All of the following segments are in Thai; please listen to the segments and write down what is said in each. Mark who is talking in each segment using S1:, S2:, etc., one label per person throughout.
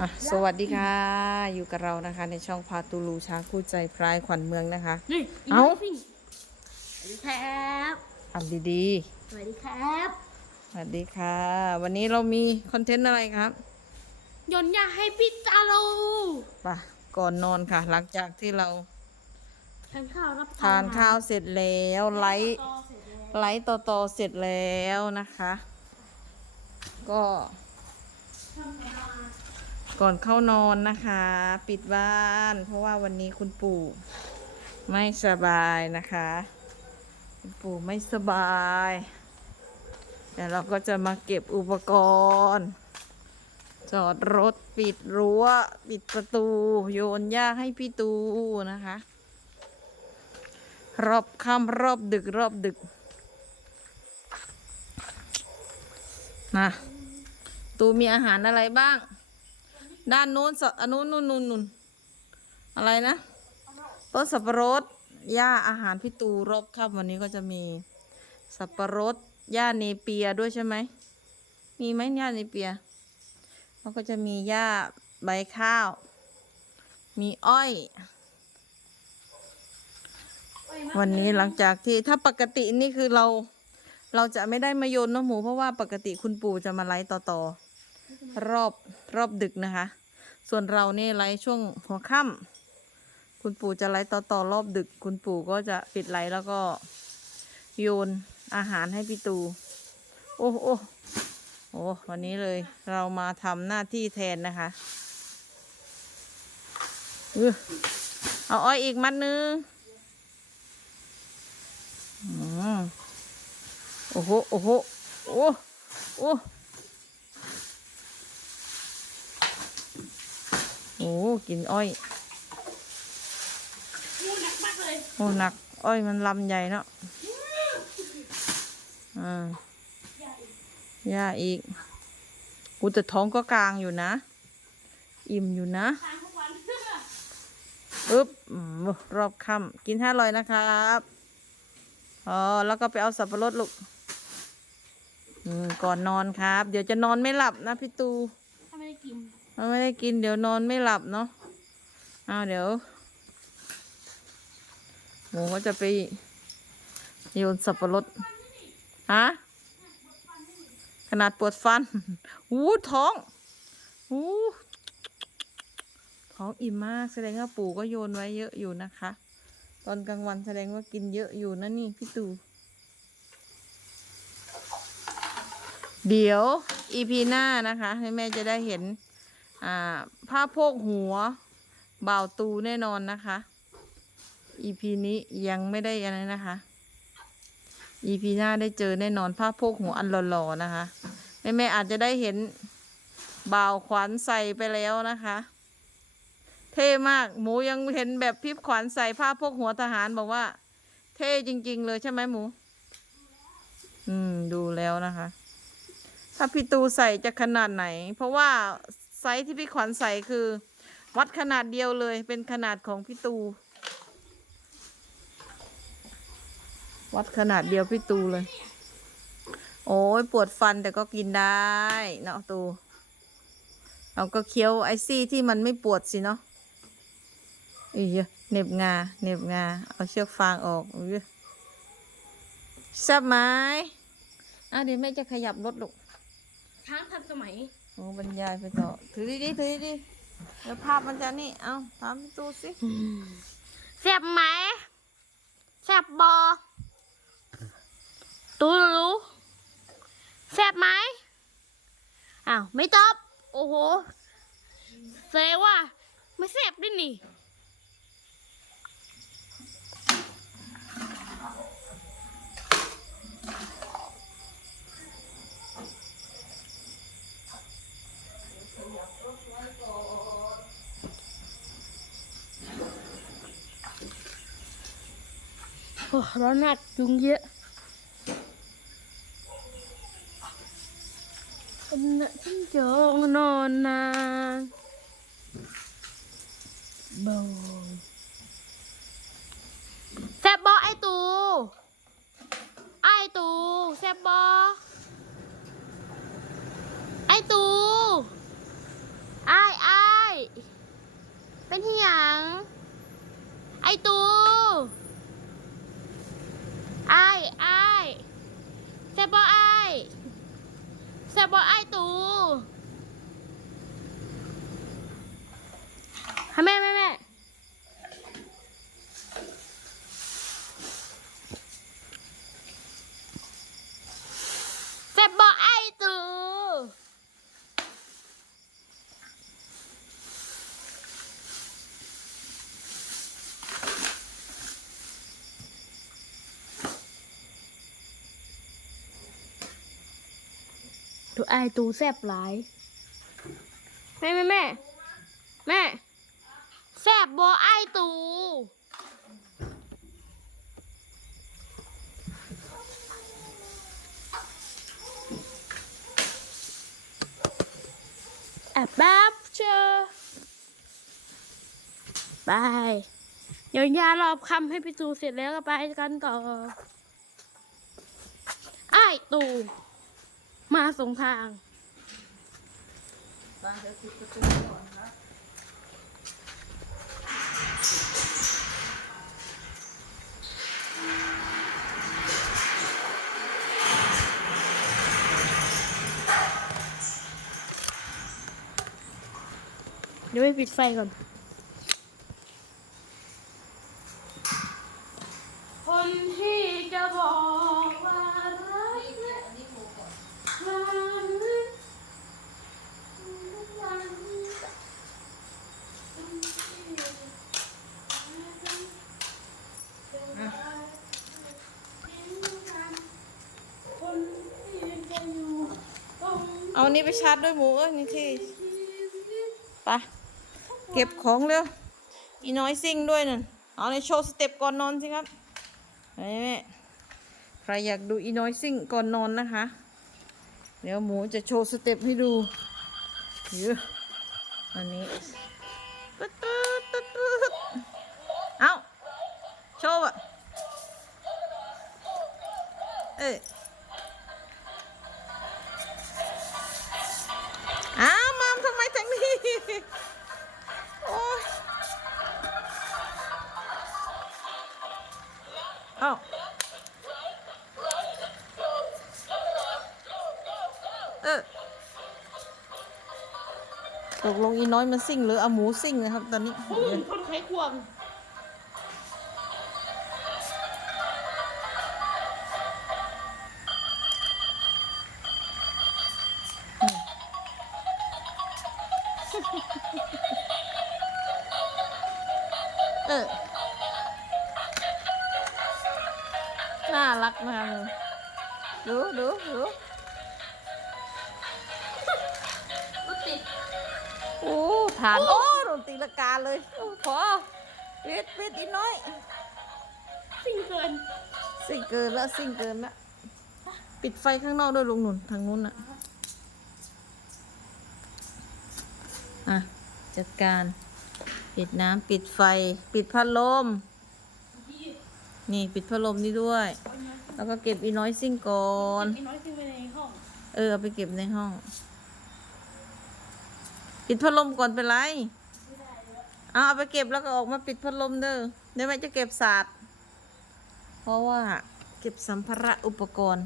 S1: อะสวัสดีค่ะ อยู่กับเรานะคะ ในช่องพาตูลูช้างคู่ใจพรายขวัญเมืองนะคะ
S2: นี่
S1: เอ้า
S2: พิงสวัสดีครับ
S1: อ่านดี
S2: สวัสดีครับ
S1: ๆ สวัสดีค่ะ วันนี้เรามีคอนเทนต์อะไรครับ
S2: ยนต์อยากให้พี่จาโร
S1: ไป่ะก่อนนอนค่ะ หลังจากที่เรา
S2: ทานข้าวรับ
S1: ทานข้าวเสร็จแล้วไลฟ์
S2: ต่อเสร็จแล้ว
S1: ไลฟ์ต่อต่อเสร็จแล้วนะคะ ก็ ก่อนเข้านอนนะคะ ปิดบ้าน เพราะว่าวันนี้คุณปู่ไม่สบายนะคะ คุณปู่ไม่สบายเดี๋ยวเราก็จะมาเก็บอุปกรณ์ จอดรถปิดรั้ว ปิดประตู โยนหญ้าให้พี่ตูนะคะ รอบค่ำรอบดึกรอบดึกนะตูมีอาหารอะไรบ้าง ด้านโน้นสอันนู้นนู่นนู่นนู่นอะไรนะต้นสับปะรดหญ้าอาหารพี่ตูรบค่ำวันนี้ก็จะมีสับปะรดหญ้าเนเปียด้วยใช่ไหมมีไหมหญ้าเนเปียแล้วก็จะมีหญ้าใบข้าว มีอ้อย วันนี้หลังจากที่ถ้าปกตินี่คือเรา เราจะไม่ได้มาโยนเน้องหมูเพราะว่าปกติคุณปู่จะมาไลฟ์ต่อต่อ รอบรอบดึกนะคะ ส่วนเราเนี่ไลฟ์ช่วงหัวค่ำคุณปู่จะไลฟ์ต่อต่อรอบดึก คุณปู่ก็จะปิดไลฟ์แล้วก็โยนอาหารให้พี่ตู โอ้โอ้โอ้วันนี้เลยเรามาทำหน้าที่แทนนะคะเออเอาอ้อยอีกมัดนึงอืมโอ้โห โอ้โห โอ้ โอ้ โอ้กินอ้อย
S2: มูหนักมากเลย
S1: โอ้หนักอ้อยมันลำใหญ่เนาะอ่าย่าอีกกูแต่ท้องก็กลางอยู่นะ อิ่มอยู่นะ
S2: ทานทุกวัน
S1: ปึ๊บอืมรอบค่ำกินให้อร่อยนะครับอ๋อแล้วก็ไปเอาสับปะรดลูกอืมก่อนนอนครับ เดี๋ยวจะนอนไม่หลับนะพี่ตู
S2: ถ้าไม่ได้กิน
S1: ถ้าไม่ได้กินเดี๋ยวนอนไม่หลับเนาะเอาเดี๋ยว หมูก็จะไปโยนสับปะรดฮะขนาดปวดฟันหูท้องหูท้องอิ่มมากแสดงว่าปู่ก็โยนไว้เยอะอยู่นะคะ ตอนกลางวันแสดงว่ากินเยอะอยู่นะนี่พี่ตู่เดี๋ยวอีพีหน้านะคะ ให้แม่จะได้เห็น อ่าผ้าโพกหัวบ่าวตูแน่นอนนะคะอีพีนี้ยังไม่ได้อะไรนะคะอีพีหน้าได้เจอแน่นอนผ้าโพกหัวอันหล่อๆนะคะแม่แม่อาจจะได้เห็นบ่าวขวัญใส่ไปแล้วนะคะ เท่มากหมูยังเห็นแบบพิบขวัญใส่ผ้าโพกหัวทหารบอกว่า เท่จริง ๆ เลยใช่ไหมหมู อืมดูแล้วนะคะ ถ้าพี่ตูใส่จะขนาดไหน เพราะว่า ไซส์ที่พี่ขวัญใส่คือ วัดขนาดเดียวเลยเป็นขนาดของพี่ตู วัดขนาดเดียวพี่ตูเลย โอ้ยปวดฟันแต่ก็กินได้เนาะตู เราก็เคี้ยวไอซี่ที่มันไม่ปวดสิเนาะอีเยเหน็บงาเหน็บงา เอาเชือกฟางออกอุ้ยแซ่บไหมอะเดี๋ยวแม่จะขยับรถลูก
S2: ช้างทันสมัย
S1: โอ้บรรยายไปต่อ ถือดีๆถือดีๆเดี๋ยวภาพมันจะนี่ เอาถามพี่ตูสิ
S2: แซ่บไหมแซ่บบอตูรู้แซ่บไหมอ้าวไม่ตอบ โอ้โหแสดงว่า ไม่แซ่บด้วยนี่ โอ้ร้อนหนักยุงเยอะคนน่ะฉันจองนอนนานบอยแซบบอไอตูไอตูแซบบอไอตูไอเป็นที่หยังไอตู ไอไอายแซบบอไอายแซบบอไอายตูให้แม่แม่แม่แซบบอไอายตู ดูไอายตูแซบหลาย แม่แม่แม่แม่แซบโบไอายตูแอบแบบเชอไปเดี๋ยวยารอบคำให้พี่ตูเสร็จแล้วก็ไปกันต่อไอ้ายตู มาส่งทางเดี๋ยวไปปิดไฟก่อนคนที่จะบอกว่ารักและมันคนที่จะอยู่ตรง
S1: เอานี้ไปชาร์จด้วยหมูเอ้ยนี่ที่ไปเก็บของเร็วอีน้อยซิ่งด้วยนั่นเอาในโชว์สเต็ปก่อนนอนสิครับไอ้แม่ใครอยากดูอีน้อยซิ่งก่อนนอนนะคะ เดี๋ยวหมูจะโชว์สเต็ปให้ดูเยอะอันนี้ตึ๊ดตึ๊ดตึ๊ดตึ๊ดเอาโชว์อะเอ้ยอ้ โอ้ยเอ้าเออตกลงอีน้อยมันซิ่งหรือเอาหมูซิ่งนะครับ ตอนนี้
S2: คนไข้ควง
S1: เออ น่ารักมากเลยดูดูดู
S2: ก็ติด
S1: โอ้ฐาน โอ้โดนตีละกาเลยโอ้พอปิดปิดอีน้อย
S2: สิ่งเกิน
S1: สิ่งเกินละสิ่งเกินละปิดไฟข้างนอกด้วยลุงหนุนทางนู้นน่ะ อะ จัดการ ปิดน้ำปิดไฟ ปิดพัดลม นี่ปิดพัดลมนี่ด้วย แล้วก็เก็บอีน้อยซิ่งก่อน
S2: มีน้อยสิ่งไปในห้อง
S1: เออเอาไปเก็บในห้อง ปิดพัดลมก่อนเป็นไรเอาเอาไปเก็บแล้วก็ออกมาปิดพัดลมเด้อเดี๋ยวแม่จะเก็บศาสตร์เพราะว่าเก็บสัมภาระอุปกรณ์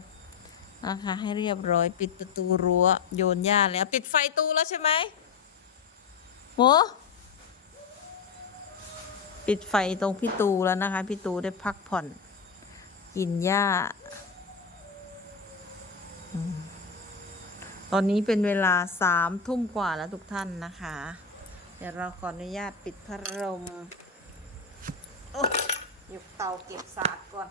S1: นะคะให้เรียบร้อย ปิดประตูรั้วโยนหญ้าแล้ว ปิดไฟตู้แล้วใช่ไหม โหปิดไฟตรงพี่ตูแล้วนะคะ พี่ตูได้พักผ่อน กินหญ้า ตอนนี้เป็นเวลาสามทุ่มกว่าแล้วทุกท่านนะคะ เดี๋ยวเราขออนุญาตปิดพัดลมโอ้ยกเตาเก็บสาดก่อน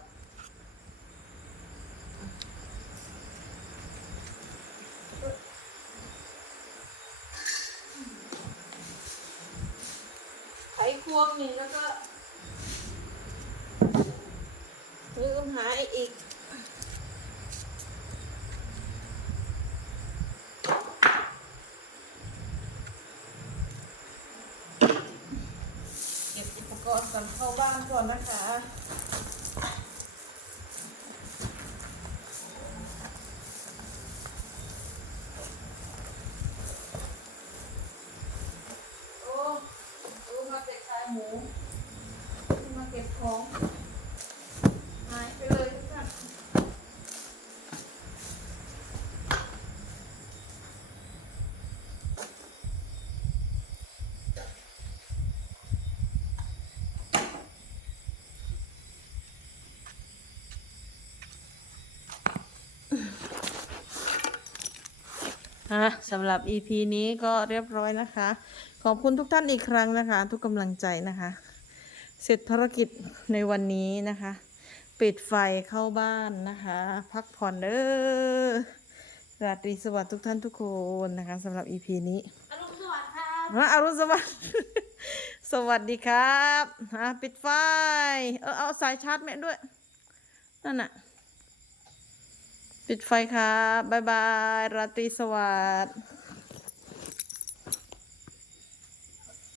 S1: ไขควง หนึ่งแล้วก็ลืมหายอีกเก็บอุปกรณ์ก่อนเข้าบ้านก่อนนะคะ โอ้ดูมาแต่ อะสำหรับ EP นี้ก็เรียบร้อยนะคะ ขอบคุณทุกท่านอีกครั้งนะคะ ทุกกำลังใจนะคะ เสร็จภารกิจในวันนี้นะคะ ปิดไฟเข้าบ้านนะคะ พักผ่อนเด้อราตรีสวัสดิ์ทุกท่านทุกคนนะคะสำหรับ EP นี้
S2: อรุณสวัสดิ์ครับ
S1: มาอารุณสวัสดิ์สวัสดีครับอะปิดไฟ เออเอาสายชาร์จแม่ด้วยนั่นน่ะ ปิดไฟครับบ๊ายบาย ราตรีสวัสดิ์